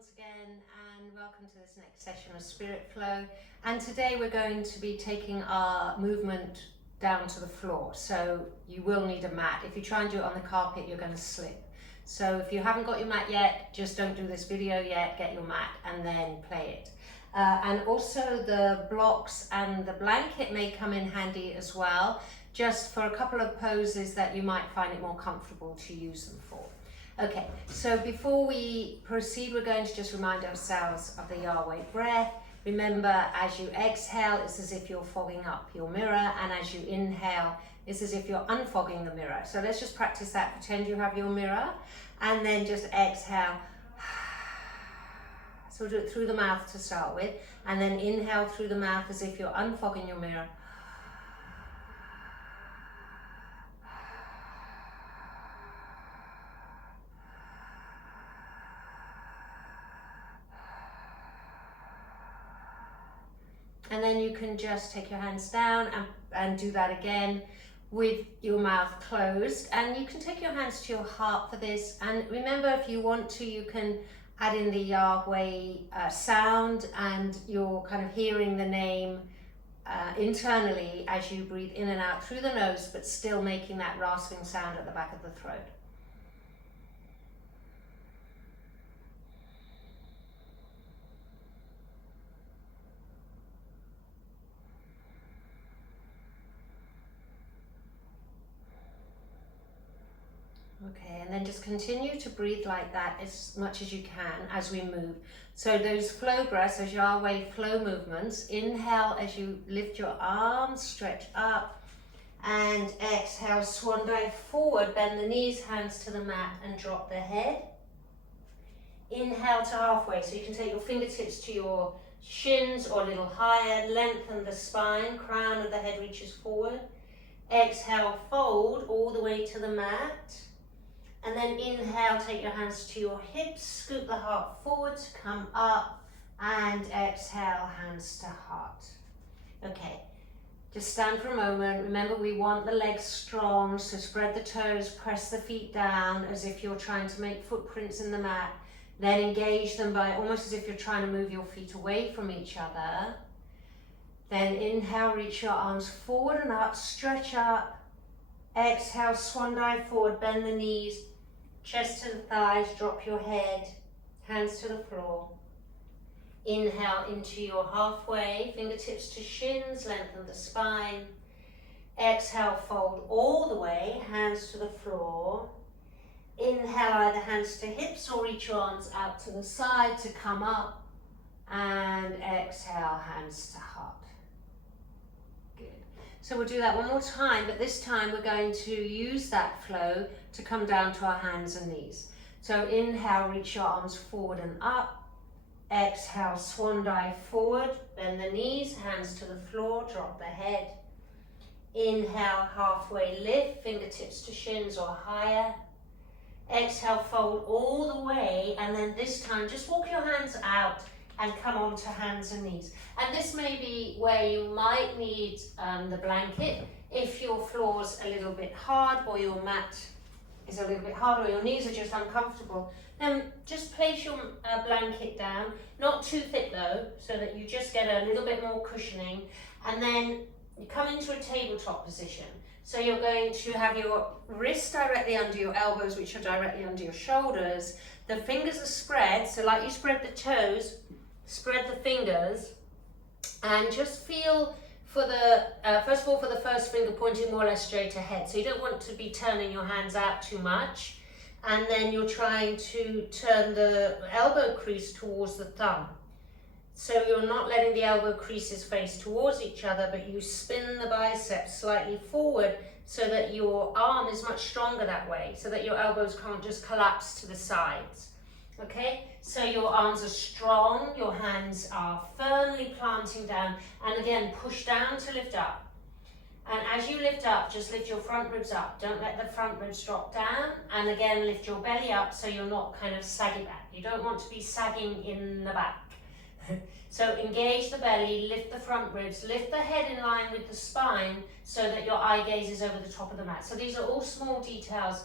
once again, and welcome to this next session of Spirit Flow. And today we're going to be taking our movement down to the floor. So you will need a mat. If you try and do it on the carpet, you're going to slip. So if you haven't got your mat yet, just don't do this video yet, get your mat and then play it. And also the blocks and the blanket may come in handy as well, just for a couple of poses that you might find it more comfortable to use them for. Okay, so before we proceed, we're going to just remind ourselves of the Yahweh breath. Remember, as you exhale, it's as if you're fogging up your mirror, and as you inhale, it's as if you're unfogging the mirror. So let's just practice that. Pretend you have your mirror, and then just exhale. So we'll do it through the mouth to start with, and then inhale through the mouth as if you're unfogging your mirror. And then you can just take your hands down and do that again with your mouth closed. And you can take your hands to your heart for this. And remember, if you want to, you can add in the Yahweh sound, and you're kind of hearing the name internally as you breathe in and out through the nose, but still making that rasping sound at the back of the throat. Okay, and then just continue to breathe like that as much as you can as we move. So those flow breaths, those Yahweh flow movements, inhale as you lift your arms, stretch up, and exhale, swan dive forward, bend the knees, hands to the mat, and drop the head. Inhale to halfway, so you can take your fingertips to your shins or a little higher, lengthen the spine, crown of the head reaches forward. Exhale, fold all the way to the mat. And then inhale, take your hands to your hips, scoop the heart forward to come up, and exhale, hands to heart. Okay, just stand for a moment. Remember, we want the legs strong, so spread the toes, press the feet down as if you're trying to make footprints in the mat. Then engage them by almost as if you're trying to move your feet away from each other. Then inhale, reach your arms forward and up, stretch up. Exhale, swan dive forward, bend the knees, chest to the thighs, drop your head, hands to the floor. Inhale into your halfway, fingertips to shins, lengthen the spine. Exhale, fold all the way, hands to the floor. Inhale, either hands to hips or reach your arms out to the side to come up. And exhale, hands to heart. So we'll do that one more time, but this time we're going to use that flow to come down to our hands and knees. So inhale, reach your arms forward and up. Exhale, swan dive forward, bend the knees, hands to the floor, drop the head. Inhale, halfway lift, fingertips to shins or higher. Exhale, fold all the way, and then this time just walk your hands out and come on to hands and knees. And this may be where you might need the blanket if your floor's a little bit hard, or your mat is a little bit hard, or your knees are just uncomfortable. Then just place your blanket down, not too thick though, so that you just get a little bit more cushioning. And then you come into a tabletop position. So you're going to have your wrists directly under your elbows, which are directly under your shoulders. The fingers are spread, so like you spread the toes, spread the fingers, and just feel for the, first of all, for the first finger pointing more or less straight ahead. So you don't want to be turning your hands out too much. And then you're trying to turn the elbow crease towards the thumb. So you're not letting the elbow creases face towards each other, but you spin the biceps slightly forward so that your arm is much stronger that way, so that your elbows can't just collapse to the sides. Okay, so your arms are strong, your hands are firmly planting down, and again, push down to lift up. And as you lift up, just lift your front ribs up. Don't let the front ribs drop down. And again, lift your belly up so you're not kind of sagging back. You don't want to be sagging in the back. So engage the belly, lift the front ribs, lift the head in line with the spine so that your eye gaze is over the top of the mat. So these are all small details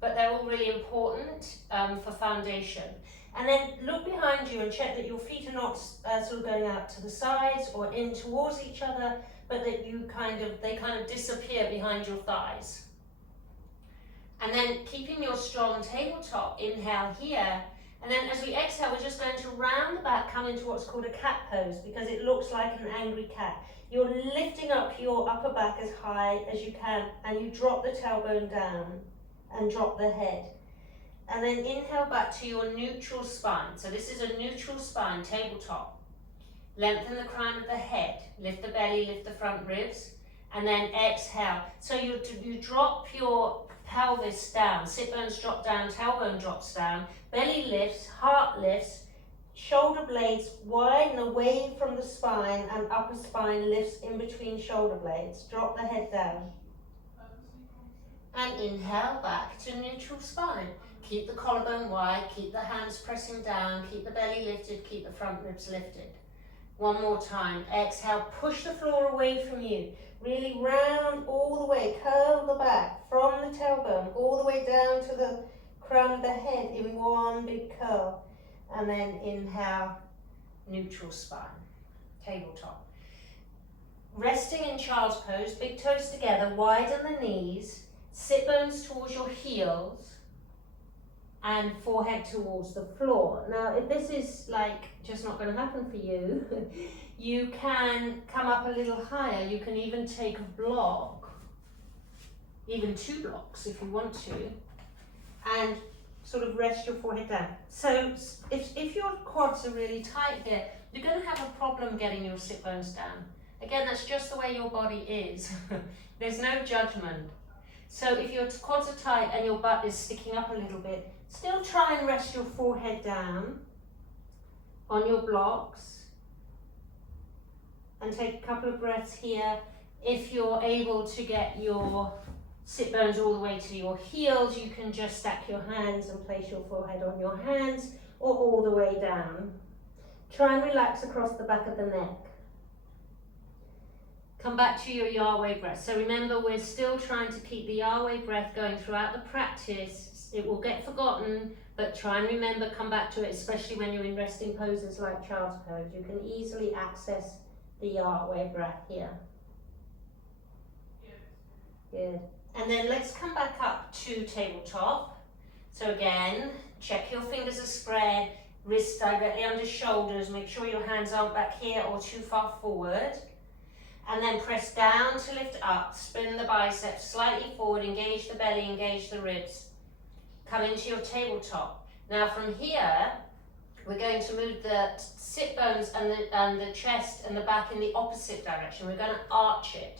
but they're all really important for foundation. And then look behind you and check that your feet are not sort of going out to the sides or in towards each other, but that they kind of disappear behind your thighs. And then keeping your strong tabletop, inhale here. And then as we exhale, we're just going to round the back, come into what's called a cat pose, because it looks like an angry cat. You're lifting up your upper back as high as you can, and you drop the tailbone down and drop the head. And then inhale back to your neutral spine. So this is a neutral spine, tabletop. Lengthen the crown of the head, lift the belly, lift the front ribs, and then exhale. So you drop your pelvis down, sit bones drop down, tailbone drops down, belly lifts, heart lifts, shoulder blades widen away from the spine, and upper spine lifts in between shoulder blades. Drop the head down. And inhale back to neutral spine. Keep the collarbone wide, keep the hands pressing down, keep the belly lifted, keep the front ribs lifted. One more time. Exhale, push the floor away from you. Really round all the way, curl the back from the tailbone all the way down to the crown of the head in one big curl. And then inhale, neutral spine, tabletop. Resting in child's pose, big toes together, widen the knees, sit bones towards your heels, and forehead towards the floor. Now, if this is just not going to happen for you, you can come up a little higher. You can even take a block, even 2 blocks if you want to, and sort of rest your forehead down. So if your quads are really tight here, you're going to have a problem getting your sit bones down. Again, that's just the way your body is. There's no judgment. So if your quads are tight and your butt is sticking up a little bit, still try and rest your forehead down on your blocks and take a couple of breaths here. If you're able to get your sit bones all the way to your heels, you can just stack your hands and place your forehead on your hands, or all the way down. Try and relax across the back of the neck. Come back to your Yahweh breath. So remember, we're still trying to keep the Yahweh breath going throughout the practice. It will get forgotten, but try and remember, come back to it, especially when you're in resting poses like child's pose. You can easily access the Yahweh breath here. Good. And then let's come back up to tabletop. So again, check your fingers are spread, wrists directly under shoulders. Make sure your hands aren't back here or too far forward. And then press down to lift up, spin the biceps slightly forward, engage the belly, engage the ribs. Come into your tabletop. Now from here, we're going to move the sit bones and the chest and the back in the opposite direction. We're going to arch it.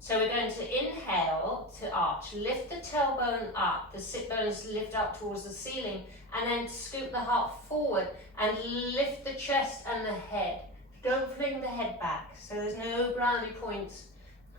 So we're going to inhale to arch, lift the tailbone up, the sit bones lift up towards the ceiling, and then scoop the heart forward and lift the chest and the head. Don't fling the head back, so there's no brownie points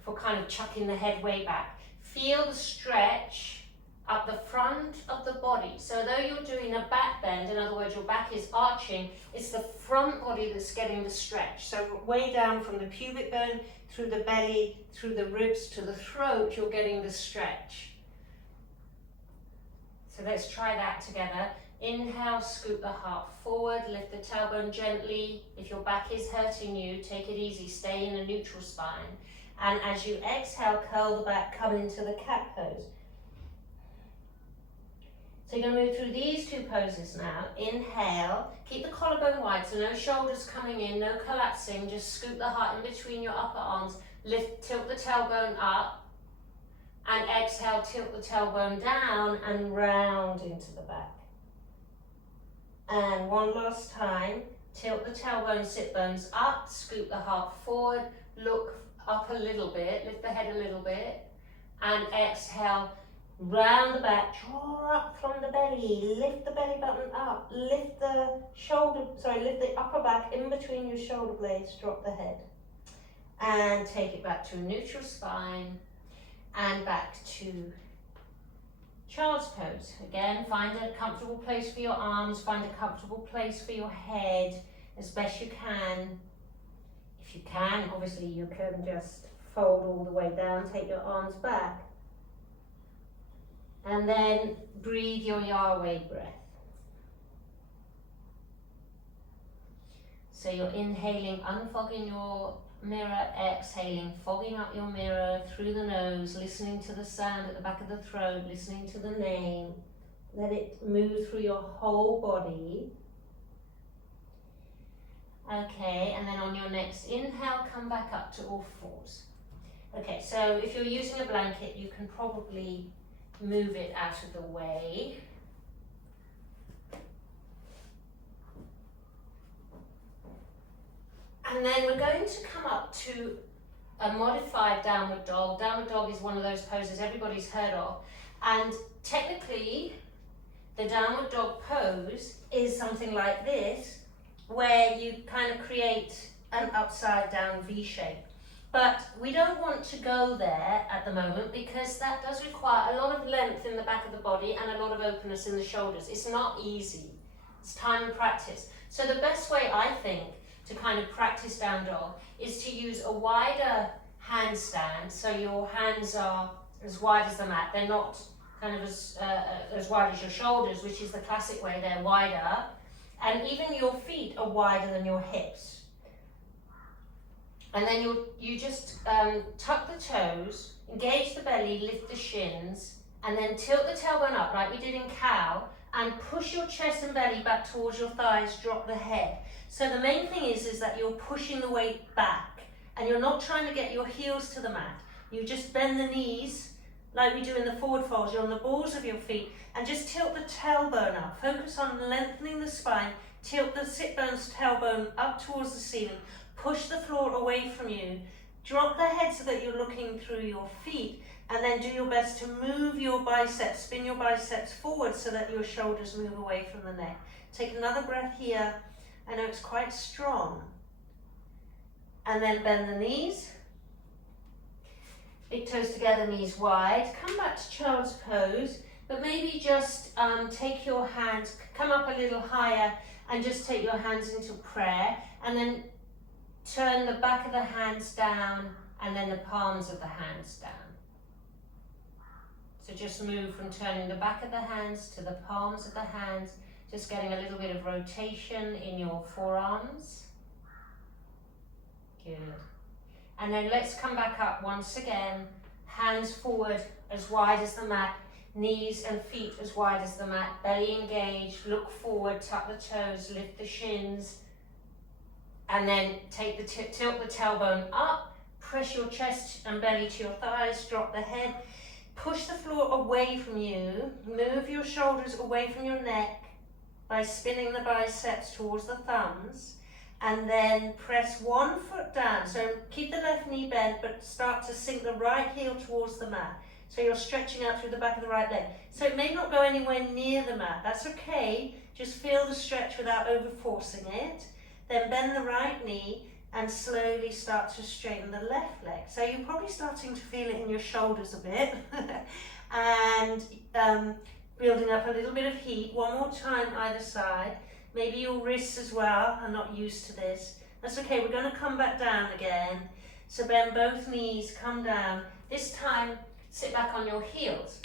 for kind of chucking the head way back. Feel the stretch up the front of the body. So though you're doing a back bend, in other words, your back is arching, it's the front body that's getting the stretch. So way down from the pubic bone, through the belly, through the ribs to the throat, you're getting the stretch. So let's try that together. Inhale, scoop the heart forward, lift the tailbone gently. If your back is hurting you, take it easy, stay in a neutral spine. And as you exhale, curl the back, come into the cat pose. So you're going to move through these 2 poses now. Inhale, keep the collarbone wide, so no shoulders coming in, no collapsing, just scoop the heart in between your upper arms, tilt the tailbone up, and exhale, tilt the tailbone down and round into the back. And one last time, tilt the tailbone, sit bones up, scoop the heart forward, look up a little bit, lift the head a little bit, and exhale, round the back, draw up from the belly, lift the belly button up, lift the upper back in between your shoulder blades, drop the head. And take it back to a neutral spine and back to child's pose. Again, find a comfortable place for your arms, find a comfortable place for your head as best you can. If you can, obviously you can just fold all the way down, take your arms back. And then breathe your Yahweh breath. So you're inhaling, unfogging your mirror, exhaling, fogging up your mirror through the nose, listening to the sound at the back of the throat, listening to the name. Let it move through your whole body. Okay, and then on your next inhale, come back up to all fours. Okay, so if you're using a blanket, you can probably move it out of the way. And then we're going to come up to a modified downward dog. Downward dog is one of those poses everybody's heard of. And technically, the downward dog pose is something like this, where you kind of create an upside down V shape. But we don't want to go there at the moment because that does require a lot of length in the back of the body and a lot of openness in the shoulders. It's not easy. It's time and practice. So the best way, I think, to kind of practice down dog is to use a wider handstand. So your hands are as wide as the mat. They're not kind of as wide as your shoulders, which is the classic way. They're wider. And even your feet are wider than your hips. And then you just tuck the toes, engage the belly, lift the shins, and then tilt the tailbone up like we did in cow, and push your chest and belly back towards your thighs, drop the head. So the main thing is that you're pushing the weight back, and you're not trying to get your heels to the mat. You just bend the knees like we do in the forward folds. You're on the balls of your feet, and just tilt the tailbone up. Focus on lengthening the spine, tilt the sit bone's tailbone up towards the ceiling, push the floor away from you, drop the head so that you're looking through your feet, and then do your best to move your biceps, spin your biceps forward so that your shoulders move away from the neck. Take another breath here. I know it's quite strong. And then bend the knees. Big toes together, knees wide. Come back to child's pose, but maybe just take your hands, come up a little higher, and just take your hands into prayer, and then turn the back of the hands down, and then the palms of the hands down. So just move from turning the back of the hands to the palms of the hands, just getting a little bit of rotation in your forearms. Good. And then let's come back up once again, hands forward as wide as the mat, knees and feet as wide as the mat, belly engaged, look forward, tuck the toes, lift the shins, and then take the tilt the tailbone up, press your chest and belly to your thighs, drop the head, push the floor away from you, move your shoulders away from your neck by spinning the biceps towards the thumbs, and then press one foot down. So keep the left knee bent, but start to sink the right heel towards the mat. So you're stretching out through the back of the right leg. So it may not go anywhere near the mat. That's okay. Just feel the stretch without over forcing it. Then bend the right knee and slowly start to straighten the left leg. So you're probably starting to feel it in your shoulders a bit. And building up a little bit of heat. One more time either side. Maybe your wrists as well are not used to this. That's okay, we're going to come back down again. So bend both knees, come down. This time, sit back on your heels.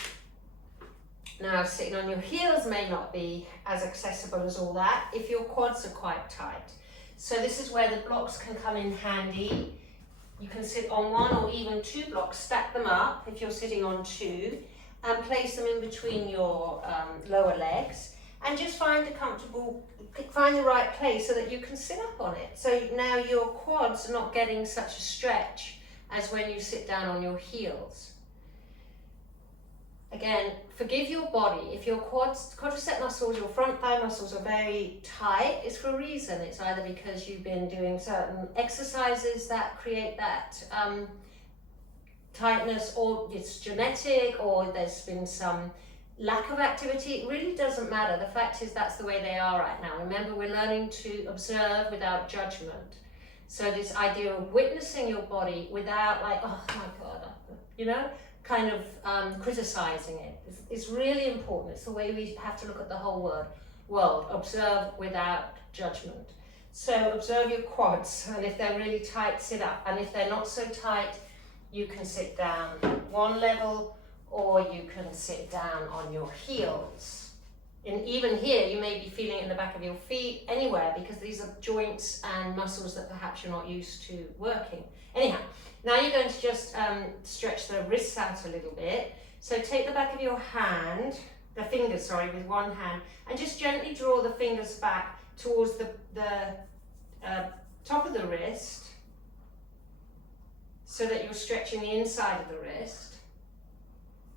Now, sitting on your heels may not be as accessible as all that if your quads are quite tight. So this is where the blocks can come in handy. You can sit on one or even two blocks, stack them up if you're sitting on two, and place them in between your lower legs, and just find the right place so that you can sit up on it. So now your quads are not getting such a stretch as when you sit down on your heels. Again, forgive your body. If your quadricep muscles, your front thigh muscles are very tight, it's for a reason. It's either because you've been doing certain exercises that create that tightness, or it's genetic, or there's been some lack of activity. It really doesn't matter. The fact is that's the way they are right now. Remember, we're learning to observe without judgment. So this idea of witnessing your body without like, oh my God, you know, kind of criticizing it is really important. It's the way we have to look at the whole world. Observe without judgment. So observe your quads, and if they're really tight, sit up. And if they're not so tight, you can sit down one level or you can sit down on your heels. And even here, you may be feeling it in the back of your feet, anywhere, because these are joints and muscles that perhaps you're not used to working. Anyhow, now you're going to just stretch the wrists out a little bit. So take the back of your hand, the fingers, sorry, with one hand, and just gently draw the fingers back towards the top of the wrist, so that you're stretching the inside of the wrist.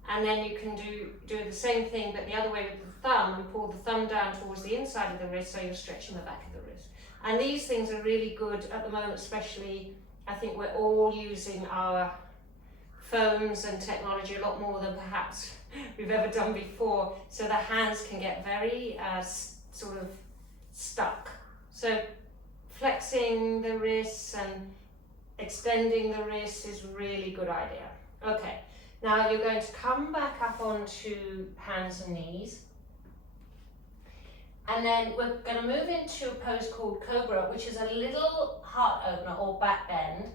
And then you can do the same thing, but the other way with the thumb, and pull the thumb down towards the inside of the wrist, so you're stretching the back of the wrist. And these things are really good at the moment, especially, I think we're all using our phones and technology a lot more than perhaps we've ever done before, so the hands can get very sort of stuck. So flexing the wrists and extending the wrists is a really good idea. Okay, now you're going to come back up onto hands and knees. And then we're going to move into a pose called cobra, which is a little heart opener or back bend.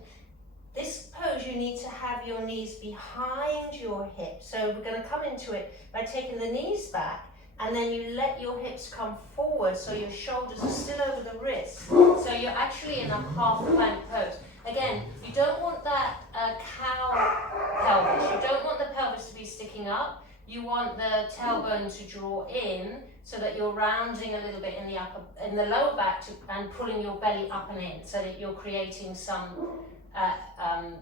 This pose, you need to have your knees behind your hips. So we're going to come into it by taking the knees back, and then you let your hips come forward so your shoulders are still over the wrists. So you're actually in a half plank pose. Again, you don't want that cow pelvis. You don't want the pelvis to be sticking up. You want the tailbone to draw in, so that you're rounding a little bit in the lower back and pulling your belly up and in, so that you're creating some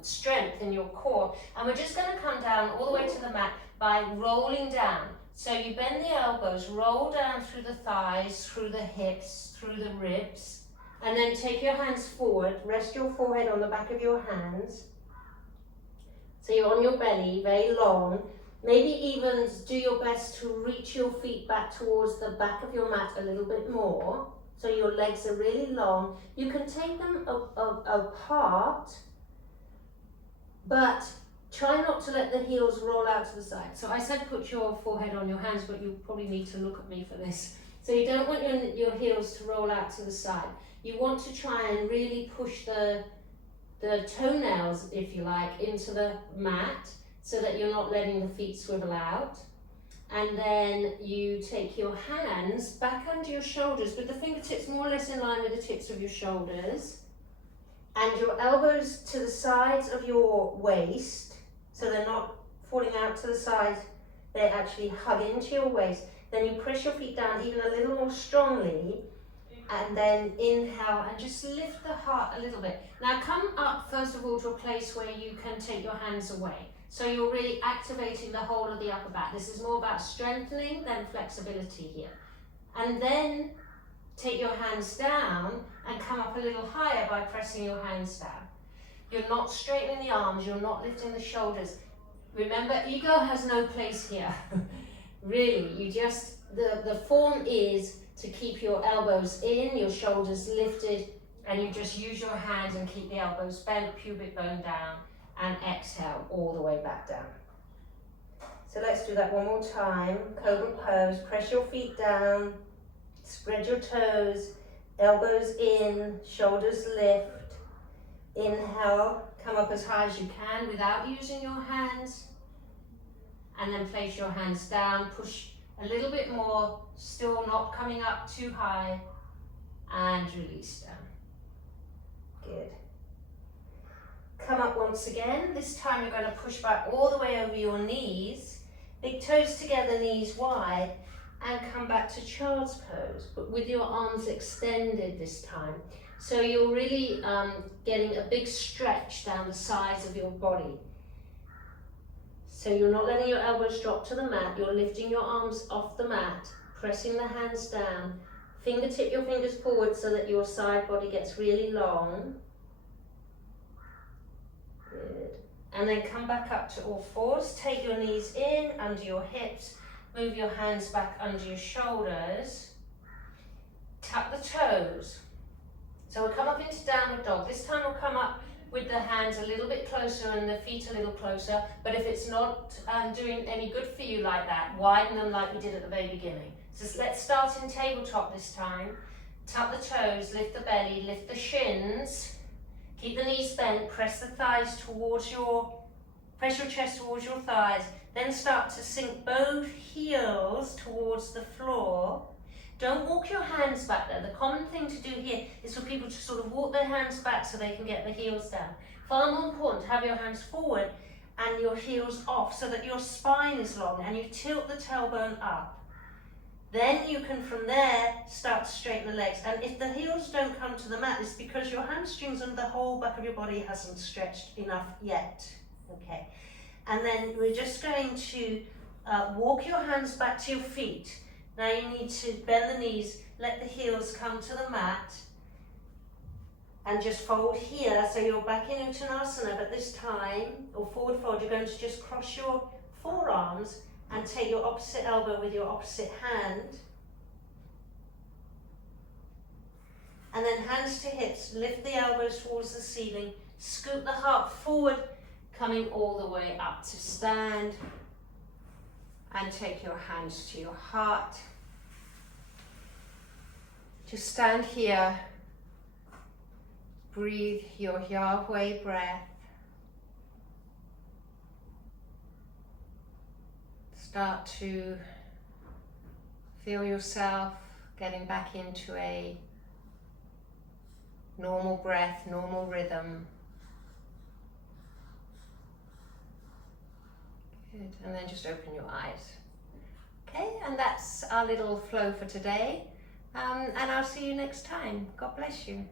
strength in your core. And we're just going to come down all the way to the mat by rolling down. So you bend the elbows, roll down through the thighs, through the hips, through the ribs, and then take your hands forward, rest your forehead on the back of your hands. So you're on your belly, very long. Maybe even do your best to reach your feet back towards the back of your mat a little bit more, so your legs are really long. You can take them apart, but try not to let the heels roll out to the side. So I said put your forehead on your hands, but you probably need to look at me for this. So you don't want your heels to roll out to the side. You want to try and really push the toenails, if you like, into the mat, so that you're not letting the feet swivel out. And then you take your hands back under your shoulders with the fingertips more or less in line with the tips of your shoulders, and your elbows to the sides of your waist, so they're not falling out to the sides, they actually hug into your waist. Then you press your feet down even a little more strongly, and then inhale and just lift the heart a little bit. Now come up first of all to a place where you can take your hands away. So you're really activating the whole of the upper back. This is more about strengthening than flexibility here. And then take your hands down and come up a little higher by pressing your hands down. You're not straightening the arms, you're not lifting the shoulders. Remember, ego has no place here. Really, you just, the form is to keep your elbows in, your shoulders lifted, and you just use your hands and keep the elbows bent, pubic bone down, and exhale all the way back down. So let's do that one more time. Cobra pose, press your feet down, spread your toes, elbows in, shoulders lift. Inhale, come up as high as you can without using your hands. And then place your hands down, push a little bit more, still not coming up too high, and release down. Good. Come up once again. This time you're going to push back all the way over your knees, big toes together, knees wide, and come back to child's pose, but with your arms extended this time. So you're really getting a big stretch down the sides of your body. So you're not letting your elbows drop to the mat, you're lifting your arms off the mat, pressing the hands down, fingertip your fingers forward so that your side body gets really long. Good. And then come back up to all fours, take your knees in, under your hips, move your hands back under your shoulders, tuck the toes. So we'll come up into downward dog. This time we'll come up with the hands a little bit closer and the feet a little closer, but if it's not doing any good for you like that, widen them like we did at the very beginning. So let's start in tabletop this time. Tuck the toes, lift the belly, lift the shins, keep the knees bent, press the thighs towards your Press your chest towards your thighs. Then start to sink both heels towards the floor. Don't walk your hands back there. The common thing to do here is for people to sort of walk their hands back so they can get the heels down. Far more important to have your hands forward and your heels off so that your spine is long and you tilt the tailbone up. Then you can, from there, start to straighten the legs. And if the heels don't come to the mat, it's because your hamstrings and the whole back of your body hasn't stretched enough yet. Okay. And then we're just going to walk your hands back to your feet. Now you need to bend the knees, let the heels come to the mat, and just fold here. So you're back in Uttanasana, but this time, or forward fold, you're going to just cross your forearms and take your opposite elbow with your opposite hand. And then hands to hips, lift the elbows towards the ceiling, scoop the heart forward, coming all the way up to stand. And take your hands to your heart. Just stand here. Breathe your Yahweh breath. Start to feel yourself getting back into a normal breath, normal rhythm. Good, and then just open your eyes. Okay, and that's our little flow for today. And I'll see you next time. God bless you.